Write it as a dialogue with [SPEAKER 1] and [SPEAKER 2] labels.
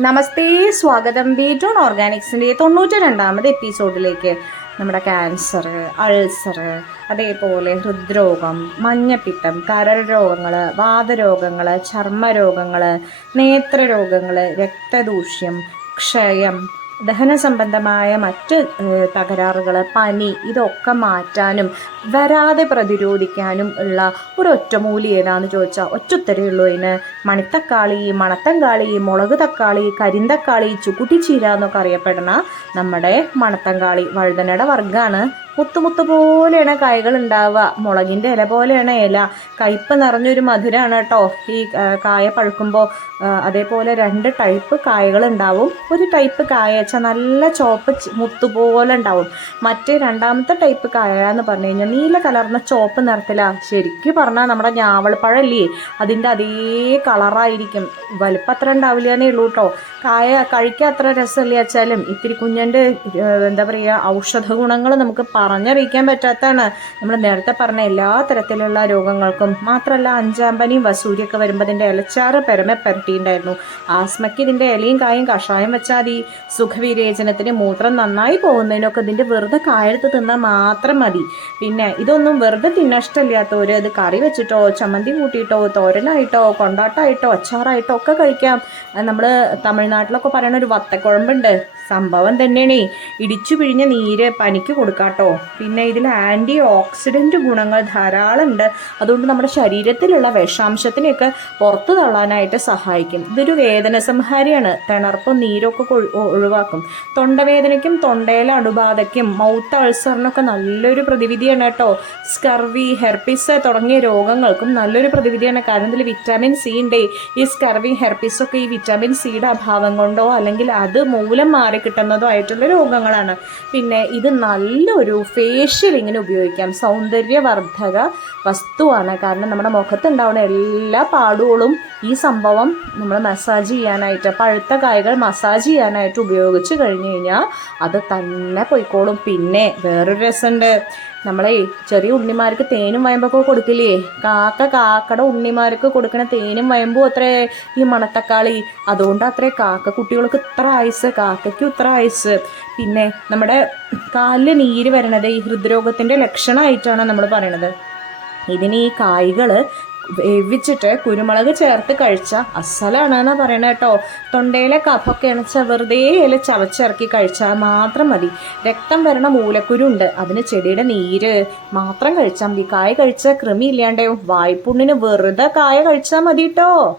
[SPEAKER 1] നമസ്തേ സ്വാഗതം. ബീറ്റോൺ ഓർഗാനിക്സിന്റെ തൊണ്ണൂറ്റി രണ്ടാമത് എപ്പിസോഡിലേക്ക് നമ്മുടെ ക്യാൻസർ അൾസർ അതേപോലെ ഹൃദ്രോഗം മഞ്ഞപ്പിത്തം കരൾ രോഗങ്ങൾ വാതരോഗങ്ങൾ ചർമ്മരോഗങ്ങൾ നേത്രരോഗങ്ങൾ രക്തദൂഷ്യം ക്ഷയം ദഹന സംബന്ധമായ മറ്റ് തകരാറുകൾ പനി ഇതൊക്കെ മാറ്റാനും വരാതെ പ്രതിരോധിക്കാനും ഉള്ള ഒരു ഒറ്റമൂലി ഏതാന്ന് ചോദിച്ചാൽ ഒറ്റുത്തരേ ഉള്ളൂ അതിന്. മണിത്തക്കാളി മണത്തങ്കാളി മുളക് തക്കാളി കരിന്തക്കാളി ചുക്കുട്ടിച്ചീര എന്നൊക്കെ അറിയപ്പെടുന്ന നമ്മുടെ മണത്തങ്കാളി വഴുതനയുടെ വർഗമാണ് മുത്തുമുത്ത് പോലെയാണ് കായകൾ ഉണ്ടാവുക. മുളകിന്റെ ഇല പോലെയാണ് ഇല. കയ്പ് നിറഞ്ഞൊരു മധുരമാണ് കേട്ടോ. ഈ കായ പഴുക്കുമ്പോൾ അതേപോലെ രണ്ട് ടൈപ്പ് കായകൾ ഉണ്ടാവും. ഒരു ടൈപ്പ് കായ വെച്ചാൽ നല്ല ചോപ്പ് മുത്തുപോലെ മുത്ത് പോലെ ഉണ്ടാവും. മറ്റേ രണ്ടാമത്തെ ടൈപ്പ് കായ എന്ന് പറഞ്ഞു കഴിഞ്ഞാൽ നീല കലർന്ന ചോപ്പ് നിറത്തിലാണ് ശരിക്കും പറഞ്ഞാൽ നമ്മുടെ ഞാവൾപ്പഴല്ലേ അതിന്റെ അതേ കളറായിരിക്കും. വലിപ്പം അത്ര ഉണ്ടാവില്ലാന്നേ ഉള്ളൂ കേട്ടോ. കായ കഴിക്കാൻ അത്ര രസമല്ലേ വെച്ചാലും ഇത്തിരി കുഞ്ഞന്റെ എന്താ പറയുക ഔഷധ ഗുണങ്ങൾ നമുക്ക് പറഞ്ഞറിയിക്കാൻ പറ്റാത്തതാണ്. നമ്മൾ നേരത്തെ പറഞ്ഞ എല്ലാ തരത്തിലുള്ള രോഗങ്ങൾക്കും മാത്രമല്ല അഞ്ചാം വസൂരിയൊക്കെ വരുമ്പോൾ അതിന്റെ ഇലച്ചാറ് പെരമെ പുരട്ടിയിട്ടുണ്ടായിരുന്നു. ആസ്മയ്ക്ക് ഇതിന്റെ ഇലയും കായും കഷായം വെച്ചാൽ മതി. സുഖവിരേചനത്തിന് മൂത്രം നന്നായി പോകുന്നതിനൊക്കെ ഇതിന്റെ വെറുതെ കായെടുത്ത് തിന്നാൽ മാത്രം മതി. പിന്നെ ഇതൊന്നും വെറുതെ തിന്നാൻ ഇഷ്ടമില്ലാത്തവർ ഇത് കറി വെച്ചിട്ടോ ചമ്മന്തി കൂട്ടിയിട്ടോ തോരനായിട്ടോ കൊണ്ടാട്ടമായിട്ടോ അച്ചാറായിട്ടോ ഒക്കെ കഴിക്കാം. നമ്മൾ തമിഴ്നാട്ടിലൊക്കെ പറയുന്ന ഒരു വത്തക്കുഴമ്പുണ്ട്. സംഭവം തന്നെയാണ്. ഇടിച്ചു പിഴിഞ്ഞ നീര് പനിക്ക് കൊടുക്കാട്ടോ. പിന്നെ ഇതിൽ ആന്റി ഓക്സിഡന്റ് ഗുണങ്ങൾ ധാരാളം ഉണ്ട് അതുകൊണ്ട് നമ്മുടെ ശരീരത്തിലുള്ള വിഷാംശത്തിനെയൊക്കെ പുറത്തു തള്ളാനായിട്ട് സഹായിക്കും. ഇതൊരു വേദന സംഹാരിയാണ്. തിണർപ്പും നീരൊക്കെ ഒഴിവാക്കും. തൊണ്ടവേദനയ്ക്കും തൊണ്ടയിലെ അണുബാധയ്ക്കും മൗത്ത് അൾസറിനൊക്കെ നല്ലൊരു പ്രതിവിധിയാണ് കേട്ടോ. സ്കർവി ഹെർപ്പിസ് തുടങ്ങിയ രോഗങ്ങൾക്കും നല്ലൊരു പ്രതിവിധിയാണ്. കാരണം ഇതിൽ വിറ്റാമിൻ സി ഉണ്ട്. ഈ സ്കർവി ഹെർപ്പിസൊക്കെ ഈ വിറ്റാമിൻ സിയുടെ അഭാവം കൊണ്ടോ അല്ലെങ്കിൽ അത് മൂലം മാറി കിട്ടുന്നതോ ആയിട്ടുള്ള രോഗങ്ങളാണ്. പിന്നെ ഇത് നല്ലൊരു ഫേഷ്യൽ ഇങ്ങനെ ഉപയോഗിക്കാം. സൗന്ദര്യവർദ്ധക വസ്തുവാണ്. കാരണം നമ്മുടെ മുഖത്തുണ്ടാവുന്ന എല്ലാ പാടുകളും ഈ സംഭവം നമ്മൾ മസാജ് ചെയ്യാനായിട്ട് പഴുത്ത കായകൾ മസാജ് ചെയ്യാനായിട്ട് ഉപയോഗിച്ച് കഴിഞ്ഞ് കഴിഞ്ഞാൽ അത് തന്നെ പൊയ്ക്കോളും. പിന്നെ വേറൊരു രസമുണ്ട്. നമ്മളെ ചെറിയ ഉണ്ണിമാർക്ക് തേനും വയമ്പൊക്കെ കൊടുക്കില്ലേ? കാക്ക കാക്കയുടെ ഉണ്ണിമാർക്ക് കൊടുക്കുന്ന തേനും വയമ്പും അത്രേ ഈ മണത്തക്കാളി. അതുകൊണ്ട് അത്രേ കാക്ക കുട്ടികൾക്ക് ഇത്ര ആയുസ്. കാക്കയ്ക്കും ഇത്ര ആയുസ് പിന്നെ നമ്മുടെ കാലിൽ നീര് വരണത് ഈ ഹൃദ്രോഗത്തിന്റെ ലക്ഷണമായിട്ടാണ് നമ്മൾ പറയണത്. ഇതിന് ഈ കായ്കൾ വേവിച്ചിട്ട് കുരുമുളക് ചേർത്ത് കഴിച്ച അസലാണ് എന്നാ പറയണ കേട്ടോ. തൊണ്ടയിലെ കഫൊക്കെ അണച്ച വെറുതെ ഇല ചവച്ചിറക്കി കഴിച്ചാൽ മാത്രം മതി. രക്തം വരണ മൂലക്കുരുണ്ട് അതിന് ചെടിയുടെ നീര് മാത്രം കഴിച്ചാൽ മതി. കായ കഴിച്ചാൽ കൃമി ഇല്ലാണ്ടേ വായ്പുണ്ണിന് വെറുതെ കായ കഴിച്ചാൽ മതി കേട്ടോ.